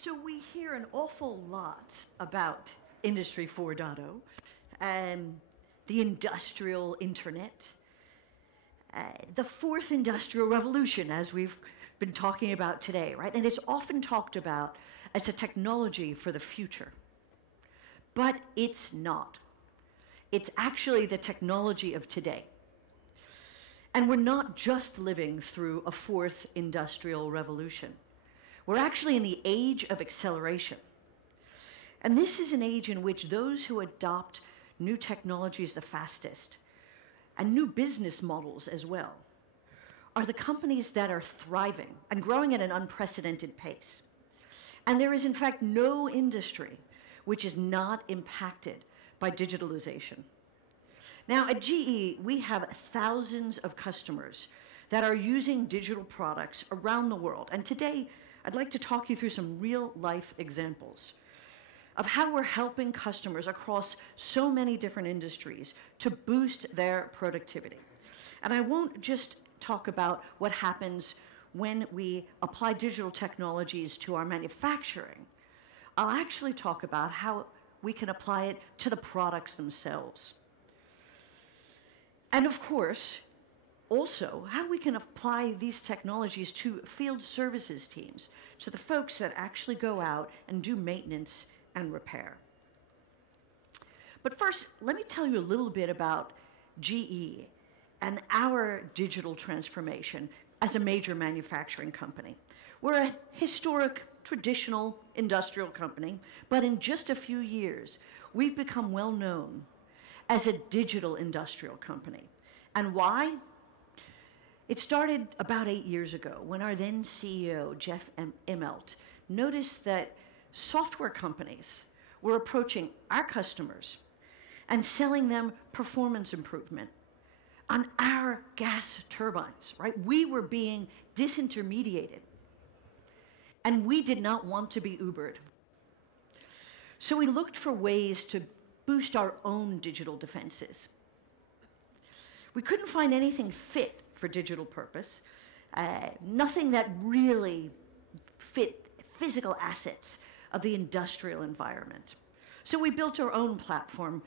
So we hear an awful lot about Industry 4.0 and the industrial internet, the fourth industrial revolution, as we've been talking about today, right? And it's often talked about as a technology for the future. But it's not. It's actually the technology of today. And we're not just living through a fourth industrial revolution. We're actually in the age of acceleration. And this is an age in which those who adopt new technologies the fastest, and new business models as well, are the companies that are thriving and growing at an unprecedented pace. And there is, in fact, no industry which is not impacted by digitalization. Now, at GE, we have thousands of customers that are using digital products around the world. And today, I'd like to talk you through some real-life examples of how we're helping customers across so many different industries to boost their productivity. And I won't just talk about what happens when we apply digital technologies to our manufacturing. I'll actually talk about how we can apply it to the products themselves. And of course, also how we can apply these technologies to field services teams, so the folks that actually go out and do maintenance and repair. But first, let me tell you a little bit about GE and our digital transformation as a major manufacturing company. We're a historic, traditional industrial company, but in just a few years, we've become well known as a digital industrial company. And why? It started about 8 years ago when our then CEO, Jeff Immelt, noticed that software companies were approaching our customers and selling them performance improvement on our gas turbines, right? We were being disintermediated, and we did not want to be Ubered. So we looked for ways to boost our own digital defenses. We couldn't find anything fit for digital purpose, nothing that really fit physical assets of the industrial environment. So we built our own platform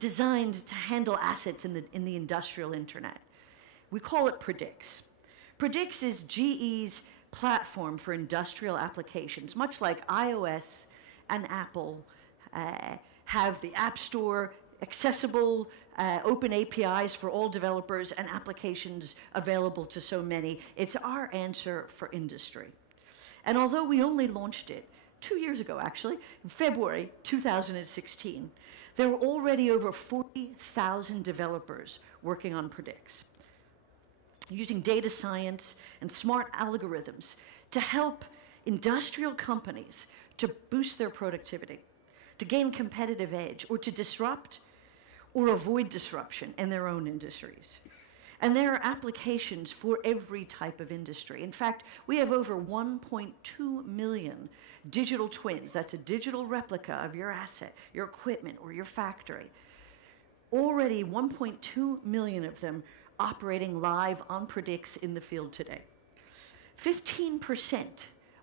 designed to handle assets in the industrial internet. We call it Predix. Predix is GE's platform for industrial applications, much like iOS and Apple have the App Store, accessible open APIs for all developers and applications available to so many. It's our answer for industry. And although we only launched it 2 years ago, actually, in February 2016, there were already over 40,000 developers working on Predix, using data science and smart algorithms to help industrial companies to boost their productivity, to gain competitive edge, or to disrupt or avoid disruption in their own industries. And there are applications for every type of industry. In fact, we have over 1.2 million digital twins. That's a digital replica of your asset, your equipment, or your factory. Already 1.2 million of them operating live on Predix in the field today. 15%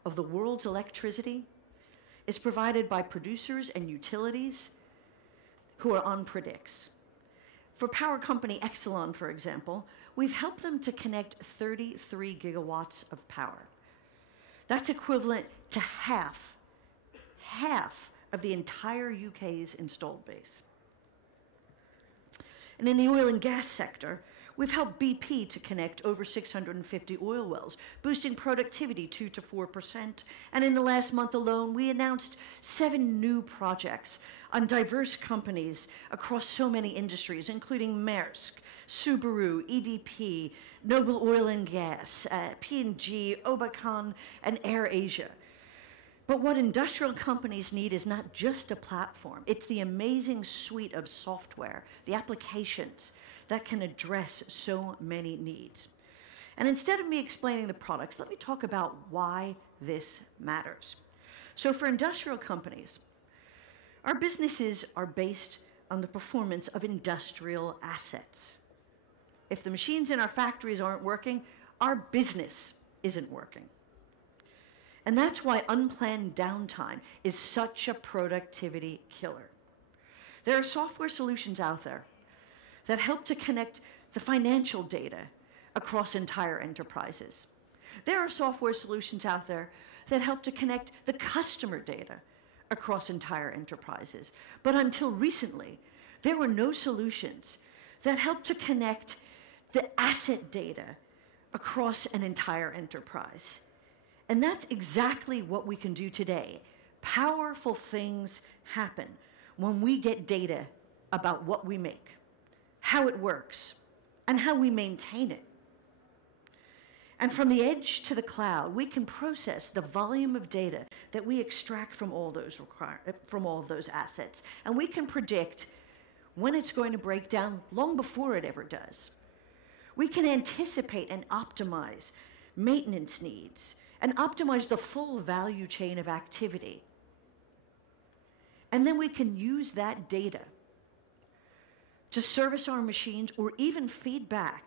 of the world's electricity is provided by producers and utilities who are on Predix. For power company Exelon, for example, we've helped them to connect 33 gigawatts of power. That's equivalent to half of the entire UK's installed base. And in the oil and gas sector, we've helped BP to connect over 650 oil wells, boosting productivity 2 to 4%. And in the last month alone, we announced 7 new projects on diverse companies across so many industries, including Maersk, Subaru, EDP, Noble Oil and Gas, P&G, Obacon, and AirAsia. But what industrial companies need is not just a platform. It's the amazing suite of software, the applications that can address so many needs. And instead of me explaining the products, let me talk about why this matters. So for industrial companies, our businesses are based on the performance of industrial assets. If the machines in our factories aren't working, our business isn't working. And that's why unplanned downtime is such a productivity killer. There are software solutions out there that help to connect the financial data across entire enterprises. There are software solutions out there that help to connect the customer data across entire enterprises. But until recently, there were no solutions that helped to connect the asset data across an entire enterprise. And that's exactly what we can do today. Powerful things happen when we get data about what we make, how it works, and how we maintain it. And from the edge to the cloud, we can process the volume of data that we extract from all those assets. And we can predict when it's going to break down long before it ever does. We can anticipate and optimize maintenance needs and optimize the full value chain of activity. And then we can use that data to service our machines or even feedback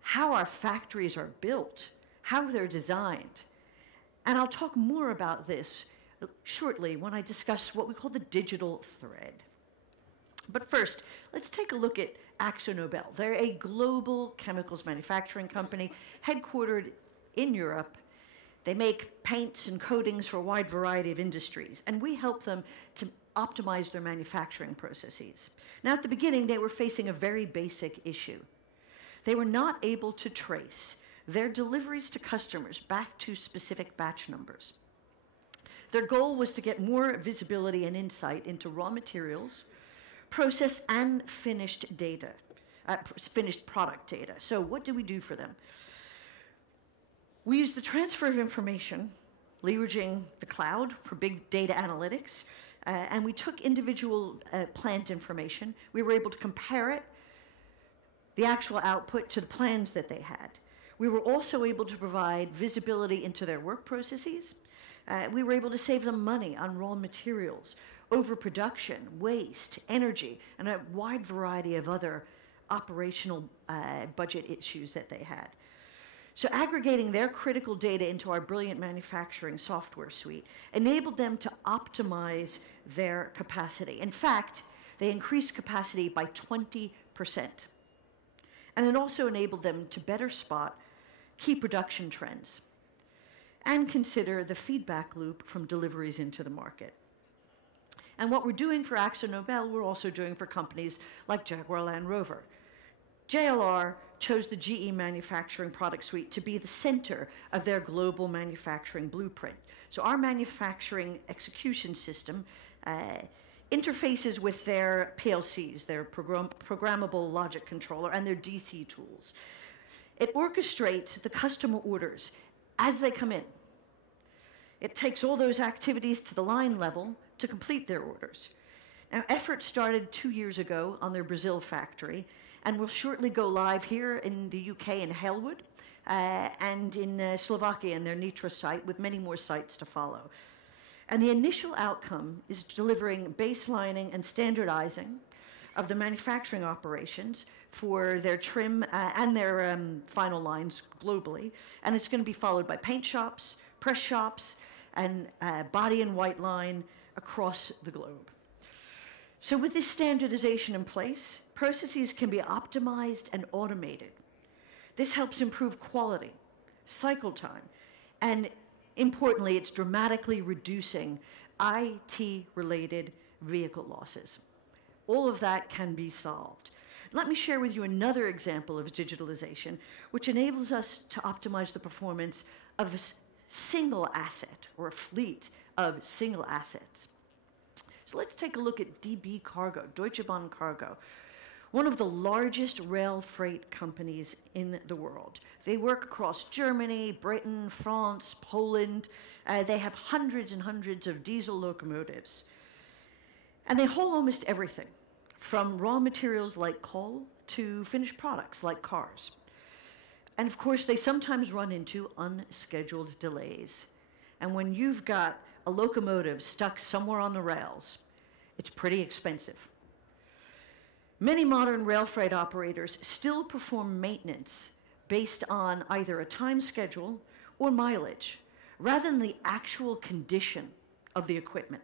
how our factories are built, how they're designed. And I'll talk more about this shortly when I discuss what we call the digital thread. But first, let's take a look at AkzoNobel. They're a global chemicals manufacturing company headquartered in Europe. They make paints and coatings for a wide variety of industries, and we help them to optimize their manufacturing processes. Now, at the beginning, they were facing a very basic issue. They were not able to trace their deliveries to customers back to specific batch numbers. Their goal was to get more visibility and insight into raw materials, process, and finished product data. So what do we do for them? We use the transfer of information, leveraging the cloud for big data analytics, and we took individual plant information. We were able to compare it, the actual output, to the plans that they had. We were also able to provide visibility into their work processes. We were able to save them money on raw materials, overproduction, waste, energy, and a wide variety of other operational budget issues that they had. So aggregating their critical data into our brilliant manufacturing software suite enabled them to optimize their capacity. In fact, they increased capacity by 20%. And it also enabled them to better spot key production trends and consider the feedback loop from deliveries into the market. And what we're doing for AkzoNobel, we're also doing for companies like Jaguar Land Rover. JLR chose the GE manufacturing product suite to be the center of their global manufacturing blueprint. So our manufacturing execution system interfaces with their PLCs, their programmable logic controller, and their DC tools. It orchestrates the customer orders as they come in. It takes all those activities to the line level to complete their orders. Now, effort started 2 years ago on their Brazil factory, and will shortly go live here in the UK in Halewood, and in Slovakia in their Nitra site, with many more sites to follow. And the initial outcome is delivering baselining and standardizing of the manufacturing operations for their trim and their final lines globally. And it's going to be followed by paint shops, press shops, and body and white line across the globe. So with this standardization in place, processes can be optimized and automated. This helps improve quality, cycle time, and importantly, it's dramatically reducing IT-related vehicle losses. All of that can be solved. Let me share with you another example of digitalization, which enables us to optimize the performance of a single asset or a fleet of single assets. So let's take a look at DB Cargo, Deutsche Bahn Cargo, one of the largest rail freight companies in the world. They work across Germany, Britain, France, Poland. They have hundreds and hundreds of diesel locomotives. And they haul almost everything, from raw materials like coal to finished products like cars. And of course, they sometimes run into unscheduled delays. And when you've got a locomotive stuck somewhere on the rails, it's pretty expensive. Many modern rail freight operators still perform maintenance based on either a time schedule or mileage, rather than the actual condition of the equipment.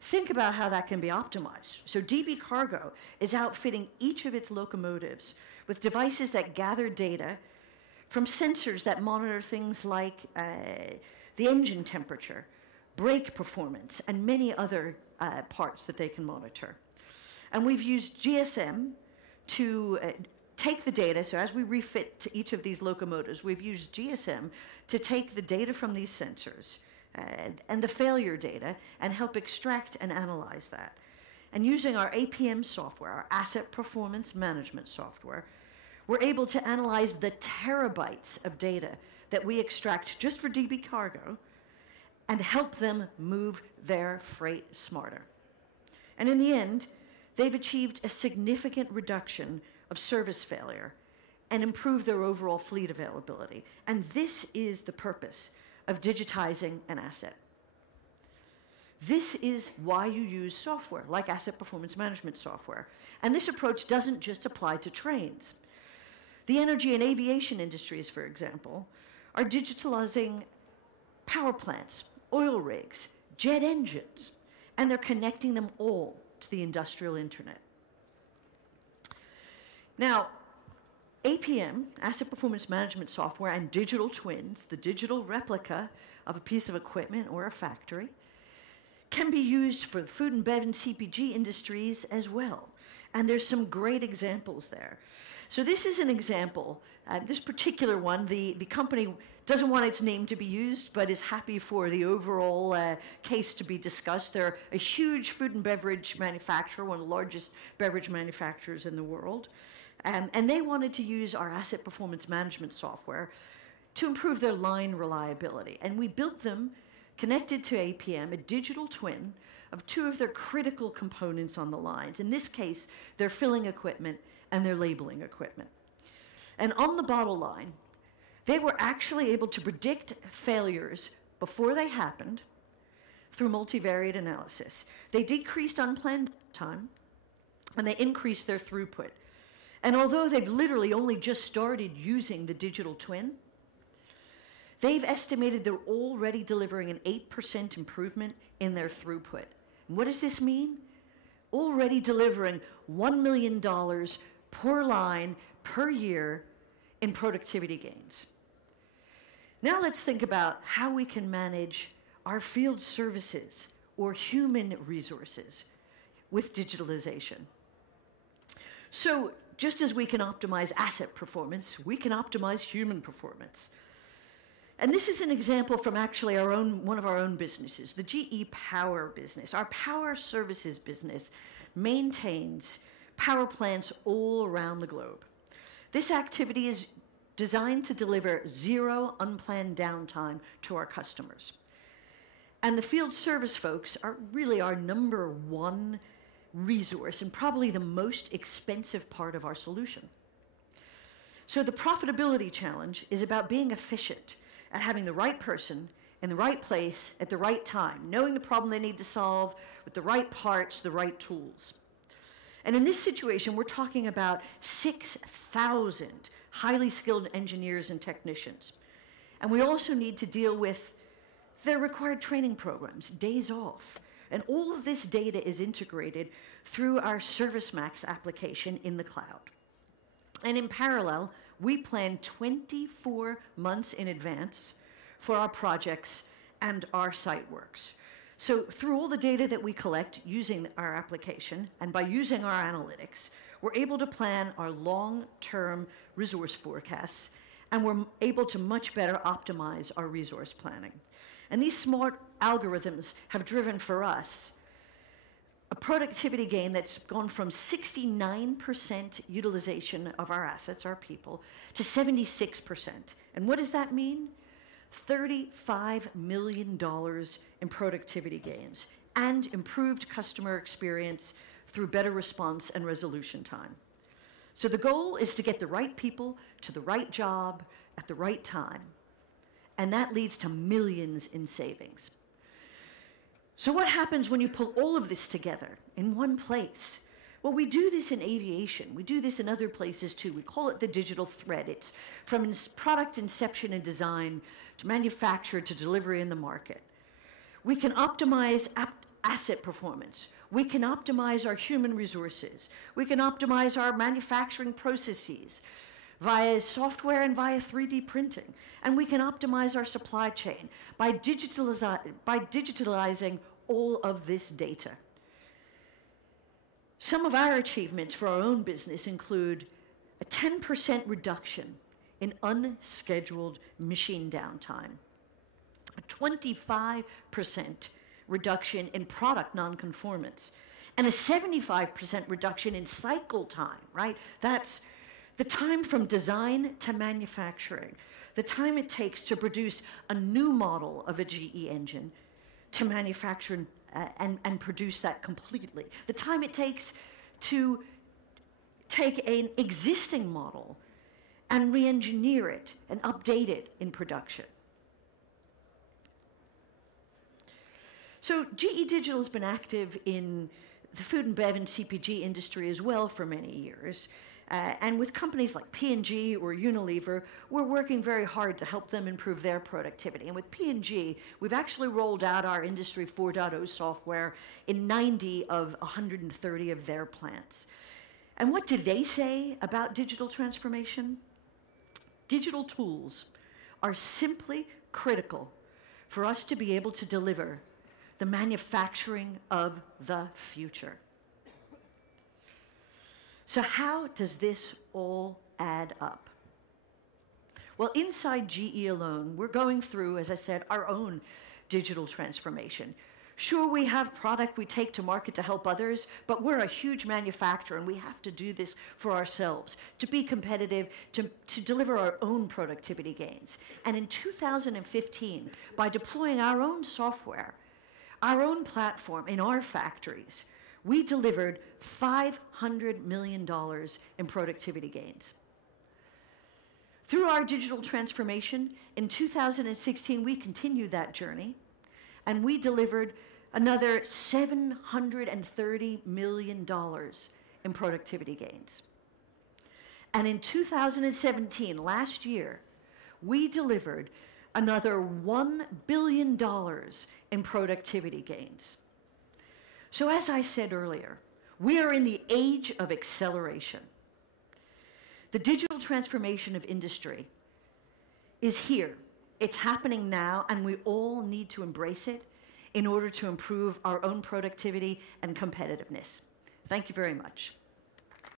Think about how that can be optimized. So DB Cargo is outfitting each of its locomotives with devices that gather data from sensors that monitor things like the engine temperature, brake performance, and many other parts that they can monitor. And we've used GSM to take the data, so as we refit to each of these locomotives, we've used GSM to take the data from these sensors and the failure data and help extract and analyze that. And using our APM software, our Asset Performance Management software, we're able to analyze the terabytes of data that we extract just for DB Cargo and help them move their freight smarter. And in the end, they've achieved a significant reduction of service failure and improved their overall fleet availability. And this is the purpose of digitizing an asset. This is why you use software like Asset Performance Management software. And this approach doesn't just apply to trains. The energy and aviation industries, for example, are digitalizing power plants, oil rigs, jet engines, and they're connecting them all to the industrial internet. Now, APM, Asset Performance Management software, and digital twins, the digital replica of a piece of equipment or a factory, can be used for the food and bev and CPG industries as well. And there's some great examples there. So this is an example. This particular one, the company doesn't want its name to be used, but is happy for the overall case to be discussed. They're a huge food and beverage manufacturer, one of the largest beverage manufacturers in the world. And they wanted to use our Asset Performance Management software to improve their line reliability. And we built them, connected to APM, a digital twin of two of their critical components on the lines. In this case, their filling equipment and their labeling equipment. And on the bottle line, they were actually able to predict failures before they happened through multivariate analysis. They decreased unplanned time, and they increased their throughput. And although they've literally only just started using the digital twin, they've estimated they're already delivering an 8% improvement in their throughput. And what does this mean? Already delivering $1 million per line per year in productivity gains. Now let's think about how we can manage our field services or human resources with digitalization. So just as we can optimize asset performance, we can optimize human performance. And this is an example from actually one of our own businesses, the GE Power business. Our power services business maintains power plants all around the globe. This activity is designed to deliver zero unplanned downtime to our customers. And the field service folks are really our number one resource and probably the most expensive part of our solution. So the profitability challenge is about being efficient at having the right person in the right place at the right time, knowing the problem they need to solve with the right parts, the right tools. And in this situation, we're talking about 6,000 highly skilled engineers and technicians. And we also need to deal with their required training programs, days off. And all of this data is integrated through our ServiceMax application in the cloud. And in parallel, we plan 24 months in advance for our projects and our site works. So through all the data that we collect using our application and by using our analytics, we're able to plan our long-term resource forecasts, and we're able to much better optimize our resource planning. And these smart algorithms have driven for us a productivity gain that's gone from 69% utilization of our assets, our people, to 76%. And what does that mean? $35 million in productivity gains and improved customer experience through better response and resolution time. So the goal is to get the right people to the right job at the right time. And that leads to millions in savings. So what happens when you pull all of this together in one place? Well, we do this in aviation. We do this in other places too. We call it the digital thread. It's from product inception and design to manufacture to delivery in the market. We can optimize asset performance. We can optimize our human resources. We can optimize our manufacturing processes via software and via 3D printing. And we can optimize our supply chain by digitalizing all of this data. Some of our achievements for our own business include a 10% reduction in unscheduled machine downtime, a 25% reduction in product nonconformance, and a 75% reduction in cycle time, right? That's the time from design to manufacturing, the time it takes to produce a new model of a GE engine to manufacture and produce that completely, the time it takes to take an existing model and re-engineer it and update it in production. So GE Digital has been active in the food and bev and CPG industry as well for many years. And with companies like P&G or Unilever, we're working very hard to help them improve their productivity. And with P&G, we've actually rolled out our Industry 4.0 software in 90 of 130 of their plants. And what do they say about digital transformation? Digital tools are simply critical for us to be able to deliver the manufacturing of the future. So how does this all add up? Well, inside GE alone, we're going through, as I said, our own digital transformation. Sure, we have product we take to market to help others, but we're a huge manufacturer and we have to do this for ourselves to be competitive, to deliver our own productivity gains. And in 2015, by deploying our own software, our own platform in our factories, we delivered $500 million in productivity gains. Through our digital transformation, in 2016, we continued that journey, and we delivered another $730 million in productivity gains. And in 2017, last year, we delivered another $1 billion in productivity gains. So as I said earlier, we are in the age of acceleration. The digital transformation of industry is here. It's happening now, and we all need to embrace it in order to improve our own productivity and competitiveness. Thank you very much.